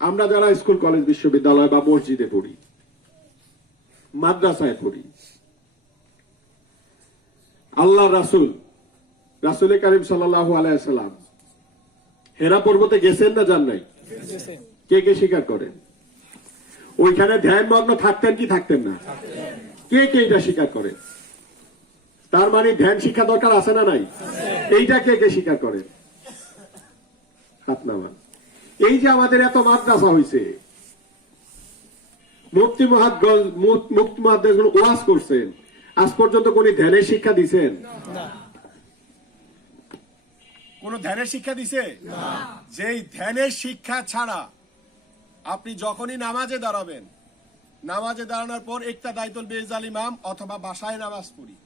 আমরা যারা school college বিশ্ববিদ্যালয় বা মসজিদে পড়ি, মাদ্রাসায় পড়ি, আল্লাহ রাসূল কারীম সাল্লাল্লাহু আলাইহি ওয়াসাল্লাম হেরা পর্বতে গেছেন না যান নাই? কে কে স্বীকার করেন? ওইখানে ধ্যানমগ্ন থাকতেন কি থাকতেন না? কে কে এটা স্বীকার করেন? তার মানে ধ্যান শিক্ষা দরকার আছে না নাই? এইটা কে কে স্বীকার করেন? হাত নামান। এই যে আমাদের এত মাদ্রাসা হয়েছে, মুফতি মুহাদ্দিস ওয়াজ করছেন, আজ পর্যন্ত কোন ধ্যানের শিক্ষা দিছেন? কোন ধ্যানের শিক্ষা দিছে? যেই ধ্যানের শিক্ষা ছাড়া আপনি যখনই নামাজে দাঁড়াবেন, নামাজে দাঁড়ানোর পর একটা দায়িত্ব বেজাল ইমাম অথবা বাসায় নামাজ পড়ি,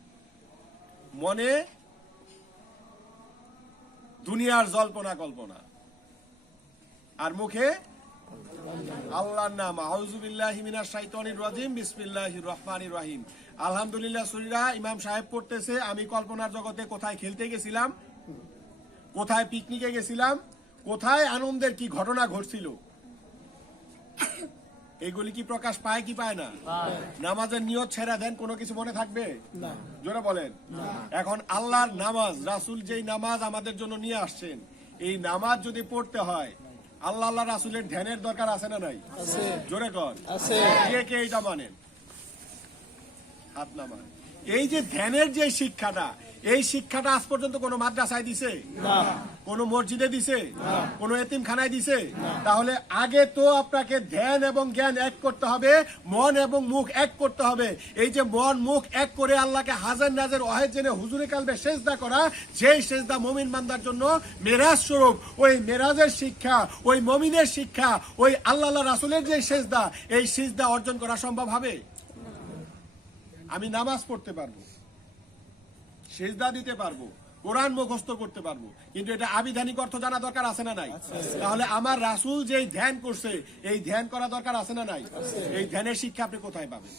মনে দুনিয়ার জল্পনা কল্পনা আর মুখে আল্লাহর নাম, আউযু বিল্লাহি মিনাশ শাইতানির রাজিম, বিসমিল্লাহির রহমানির রহিম। আলহামদুলিল্লাহ সূরা ইমাম সাহেব পড়তেছে, আমি কল্পনার জগতে কোথায় খেলতে গেছিলাম, কোথায় পিকনিকে গেছিলাম, কোথায় আনন্দের কি ঘটনা ঘটছিল, এগুলি কি প্রকাশ পায় কি পায় না? নামাজের নিয়ত ছেড়ে দেন, কোনো কিছু মনে থাকবে? জোরে বলেন। এখন আল্লাহর নামাজ, রাসূল যেই নামাজ আমাদের জন্য নিয়ে আসছেন, এই নামাজ যদি পড়তে হয়, আল্লাহ রাসূলের ধ্যানের দরকার আছে না নাই? জোরে কর। কে কে এইটা মানেন? হাত নামান। এই যে ধ্যানের যে শিক্ষাটা, এই শিক্ষাটা আজ পর্যন্ত কোন মাদ্রাসায় দিছে? কোন মসজিদে দিছে? কোন এতিমখানায় দিছে? তাহলে আগে তো আপনাকে ধ্যান এবং জ্ঞান এক করতে হবে, মন এবং মুখ এক করতে হবে। এই যে মন মুখ এক করে আল্লাহকে হাজার নাজের ওয়াহিদ জেনে হুজুরে কালবে সেজদা করা, যেই সেজদা মুমিন বান্দার জন্য মেরাজ স্বরূপ, ওই মেরাজের শিক্ষা, ওই মুমিনের শিক্ষা, ওই আল্লাহ রাসূলের যে সেজদা, এই সেজদা অর্জন করা সম্ভব হবে? আমি নামাজ পড়তে পারবো, সেজদা দিতে পারবো, কোরআন মুখস্থ করতে পারবো, কিন্তু এটা আবিধানিক অর্থ জানা দরকার আছে না নাই? তাহলে আমার রাসূল যেই ধ্যান করছে, এই ধ্যান করা দরকার আছে না নাই? এই ধ্যানের শিক্ষা আপনি কোথায় পাবেন?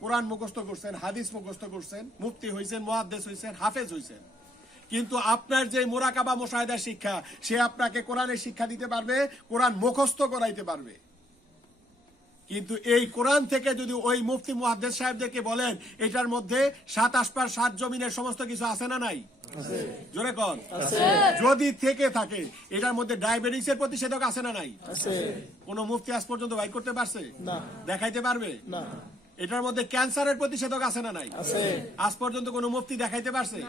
কোরআন মুখস্থ করছেন, হাদিস মুখস্থ করছেন, মুফতি হইছেন, মুহাদ্দিস হইছেন, হাফেজ হইছেন, কিন্তু আপনার যে মুরাকাবা মুশাহিদার শিক্ষা, সে আপনাকে কোরআনের শিক্ষা দিতে পারবে, কোরআন মুখস্থ করাইতে পারবে। কিন্তু এই কোরআন থেকে যদি ওই মুফতি মুহাদ্দিস সাহেবদেরকে বলেন, এটার মধ্যে 7 আসমান 7 জমিনের সমস্ত কিছু আছে না নাই? জোরে কোন? যদি থেকে থাকে, এটার মধ্যে ডায়াবেটিসের প্রতিষেধক আছে না নাই? কোন মুফতি আজ পর্যন্ত বাইর করতে পারছে? দেখাইতে পারবে? এটার মধ্যে ক্যান্সারের প্রতিষেধক আছে না নাই? আজ পর্যন্ত কোন মুফতি দেখাইতে পারছে?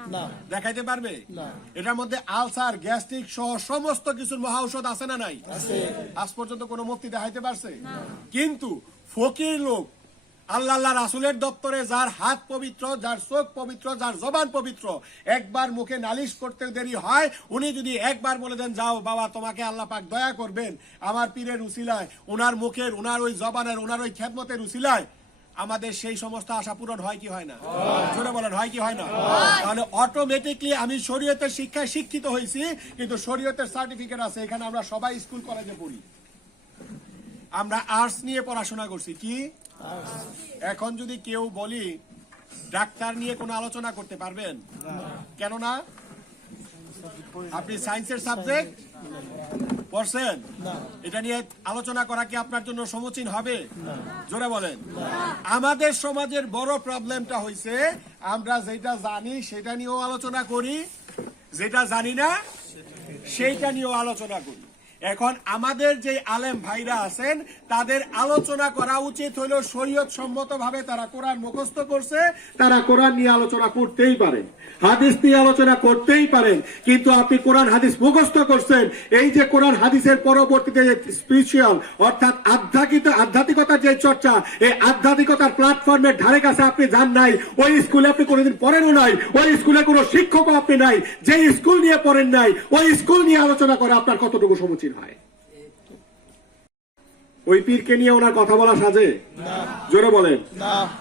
দেখাইতে পারবে? এটার মধ্যে আলসার, গ্যাস্ট্রিক সহ সমস্ত কিছুর মহা ঔষধ আছে না নাই? আজ পর্যন্ত কোন মুফতি দেখাইতে পারছে? কিন্তু ফকির লোক, আল্লাহ রাসূলের দপ্তরে যার হাত পবিত্র, যার চোখ পবিত্র, যার জবান পবিত্র, একবার মুখে নালিশ করতে দেরি হয়, উনি যদি একবার বলে দেন, যাও বাবা তোমাকে আল্লাহ পাক দয়া করবেন আমার পীরের উসিলায়, ওনার মুখের, ওনার ওই জবানের, ওনার ওই খেদমতের উসিলায়, আমাদের সেই সমস্ত আশা পূরণ হয় কি হয় না? জোরে বলেন, হয় কি হয় না? তাহলে অটোমেটিকলি আমি শরীয়তের শিক্ষায় শিক্ষিত হয়েছি, কিন্তু শরীয়তের সার্টিফিকেট আছে। এখানে আমরা সবাই স্কুল কলেজে পড়ি, আমরা আর্টস নিয়ে পড়াশোনা করছি। কি এখন যদি কেউ বলি ডাক্তার নিয়ে কোনো আলোচনা করতে পারবেন? কেন না? আপনি সায়েন্সের সাবজেক্ট পড়ছেন, এটা নিয়ে আলোচনা করা কি আপনার জন্য সমীচীন হবে? জোরে বলেন। আমাদের সমাজের বড় প্রবলেমটা হইছে, আমরা যেটা জানি সেটা নিয়েও আলোচনা করি, যেটা জানি না সেইটা নিয়েও আলোচনা করি। এখন আমাদের যে আলেম ভাইরা আছেন, তাদের আলোচনা করা উচিত হলো শরীয়ত সম্মত ভাবে। তারা কোরআন মুখস্থ করছে, তারা কোরআন নিয়ে আলোচনা করতেই পারেন, হাদিস নিয়ে আলোচনা করতেই পারেন, কিন্তু আপনি কোরআন হাদিস মুখস্থ করছেন, এই যে কোরআন হাদিসের পরবর্তীতে স্পিরিচুয়াল অর্থাৎ আধ্যাত্মিকতার যে চর্চা, এই আধ্যাত্মিকতার প্ল্যাটফর্মের ধারে কাছে আপনি যান নাই, ওই স্কুলে আপনি কোনোদিন পড়েনও নাই, ওই স্কুলে কোনো শিক্ষকও আপনি নাই, যে স্কুল নিয়ে পড়েন নাই, ওই স্কুল নিয়ে আলোচনা করে আপনার কতটুকু সমীচীন হয়? ওই পীরকে নিয়ে ওনার কথা বলা সাজে? জোরে বলেন,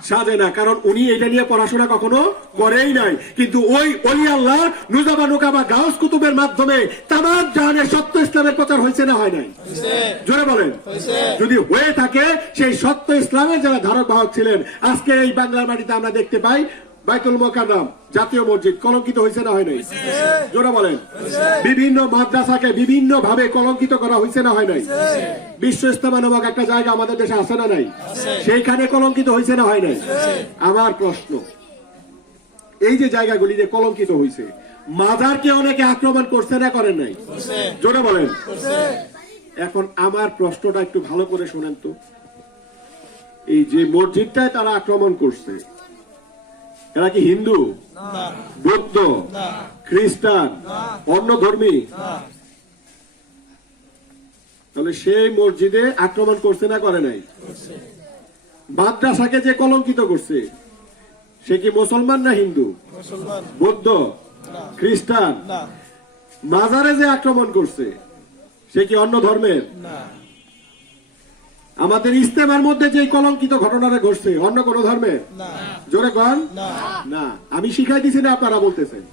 সাজে না। কারণ উনি এটা নিয়ে পড়াশোনা কখনো করেই নাই। কিন্তু ওই ওলি আল্লাহ নুজাবা নুকাবা গাউস কুতুবের মাধ্যমে তামাম জাহানের সত্য ইসলামের প্রচার হয়েছে না হয় নাই? জোরে বলেন। যদি হয়ে থাকে, সেই সত্য ইসলামের যারা ধারক বাহক ছিলেন, আজকে এই বাংলার মাটিতে আমরা দেখতে পাই বাইতুল মোকাররম জাতীয় মসজিদ কলঙ্কিত হয়েছে না হয় নাই? জোরে বলেন। বিভিন্ন মাদ্রাসাকে বিভিন্ন ভাবে কলঙ্কিত করা হয়েছে না হয় নাই? বিশ্ব ইজতেমা নামক একটা জায়গা আমাদের দেশে আছে না নাই? সেইখানে কলঙ্কিত হয়েছে না হয় নাই? আমার প্রশ্ন, এই যে জায়গাগুলি যে কলঙ্কিত হয়েছে, মাজারকে অনেকে আক্রমণ করছে না করেন নাই? জোরে বলেন। এখন আমার প্রশ্নটা একটু ভালো করে শোনেন তো, এই যে মসজিদটায় তারা আক্রমণ করছে, এরা কি হিন্দু, বৌদ্ধ, খ্রিস্টান, অন্য ধর্মী? তাহলে সেই মসজিদে আক্রমণ করছে না করে নাই? মাদ্রাসাকে যে কলঙ্কিত করছে, সে কি মুসলমান না হিন্দু, বৌদ্ধ, খ্রিস্টান? মাজারে যে আক্রমণ করছে, সে কি অন্য ধর্মের? আমাদের ইস্তেমার মধ্যে যে কলঙ্কিত ঘটনাটা ঘটছে, অন্য কোন ধর্মের? জোরে কন না। আমি শিখাই দিছি না, আপনারা বলতেছেন।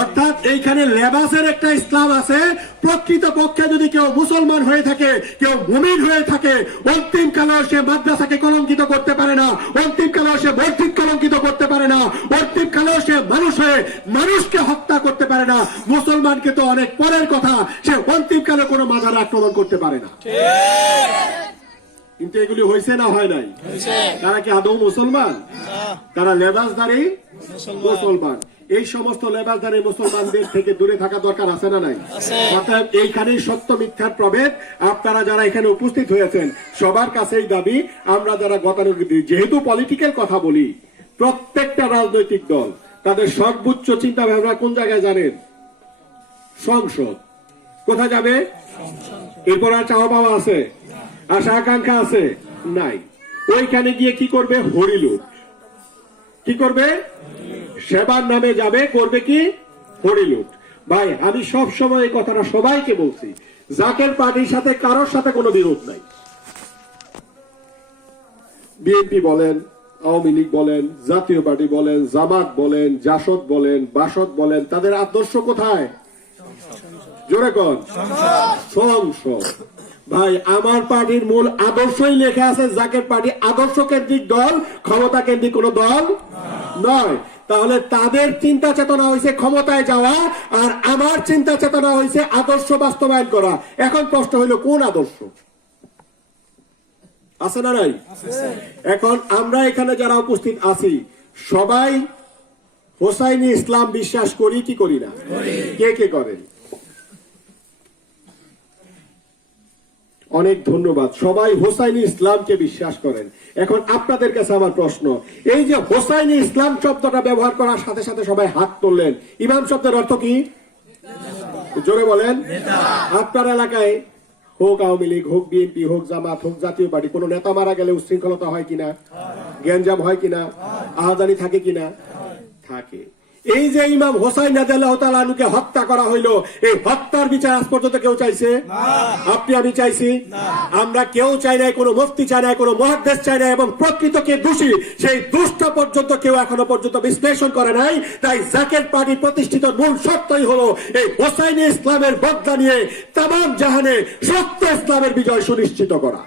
অর্থাৎ এইখানে লেবাসের একটা ইসলাম আছে। প্রকৃত পক্ষে যদি কেউ মুসলমান হয়ে থাকে, কেউ মুমিন হয়ে থাকে, অন্তিম কালেও সে মাদ্রাসাকে কলঙ্কিত করতে পারে না, অন্তিম কালেও সে মসজিদ কলঙ্কিত করতে পারে না, অন্তিম কালেও সে মানুষ হয়ে মানুষকে হত্যা করতে পারে না। মুসলমানকে তো অনেক পরের কথা, সে অন্তিম কালে কোনো মাজারে আক্রমণ করতে পারে না। কিন্তু এগুলি হয়েছে না হয় নাই? তারা কি আদৌ মুসলমান? তারা লেবাসধারী মুসলমান। এই সমস্ত লেবাসধারী মুসলমানদের থেকে দূরে থাকা দরকার আছে না নাই? অর্থাৎ এইখানেই সত্য মিথ্যার প্রভেদ। আপনারা যারা এখানে উপস্থিত হয়েছেন, সবার কাছেই দাবি, আমরা যারা গতানুগতিক, যেহেতু পলিটিক্যাল কথা বলি, প্রত্যেকটা রাজনৈতিক দল তাদের সর্বোচ্চ চিন্তা ভাবনা কোন জায়গায় জানেন? সংসদ। কোথায় যাবে? এরপর আর চাওয়া পাওয়া আছে, আশা আকাঙ্ক্ষা আছে নাই। ওইখানে গিয়ে কি করবে? হরিলুট। কি করবে? সেবার নামে যাবে, করবে কি? হরিলুট। ভাই, আমি সব সময় এই কথাটা সবাইকে বলছি, জাকের পার্টির সাথে কারোর সাথে কোনো বিরোধ নাই। বিএনপি বলেন, আওয়ামী লীগ বলেন, জাতীয় পার্টি বলেন, জামাত বলেন, জাসদ বলেন, বাসদ বলেন, তাদের আদর্শ কোথায়? জোরে কন। সংসদ। ভাই, আমার পার্টির মূল আদর্শই লেখা আছে, জাকের পার্টি আদর্শ কেন্দ্রিক দল, ক্ষমতা কেন্দ্রিক কোন দল নয়। তাহলে তাদের চিন্তা চেতনা হয়েছে ক্ষমতায় যাওয়া, আর আমার চিন্তা চেতনা হয়েছে আদর্শ বাস্তবায়ন করা। এখন প্রশ্ন হইল, কোন আদর্শ আছে না নাই? এখন আমরা এখানে যারা উপস্থিত আছি, সবাই হোসাইনি ইসলাম বিশ্বাস করি কি করি না? কে কে করেন? অনেক ধন্যবাদ। সবাই হোসাইনি ইসলামকে বিশ্বাস করেন। এখন আপনাদের কাছে আমার প্রশ্ন, এই যে হোসাইনি ইসলাম শব্দটা ব্যবহার করার সাথে সাথে সবাই হাত তুললেন, ইমাম শব্দের অর্থ কি? জোরে বলেন। আপনার এলাকায় হোক আওয়ামী লীগ, হোক বিএনপি, হোক জামাত, হোক জাতীয় পার্টি, কোন নেতা মারা গেলে উচ্ছৃঙ্খলতা হয় কিনা? গ্যাঞ্জাম হয় কিনা? আহাজানি থাকে কিনা? থাকে। এই যে ইমাম হোসাইন রাদিয়াল্লাহু তাআলা আনহুকে হত্যা করা হইলো, এই হত্যার বিচার আজ পর্যন্ত কেউ চাইছে? আপনি আমি চাইছি? আমরা কেউ চাই নাই, কোনো মুফতি চাই নাই, কোনো মুহাদ্দিস চাই নাই, এবং প্রকৃত কে দোষী সেই দুষ্ট পর্যন্ত কেউ এখনো পর্যন্ত বিশ্লেষণ করে নাই। তাই জাকের পার্টি প্রতিষ্ঠিত মূল সত্যই হলো এই হোসাইনি ইসলামের বদলা নিয়ে তামাম জাহানে সত্য ইসলামের বিজয় সুনিশ্চিত করা।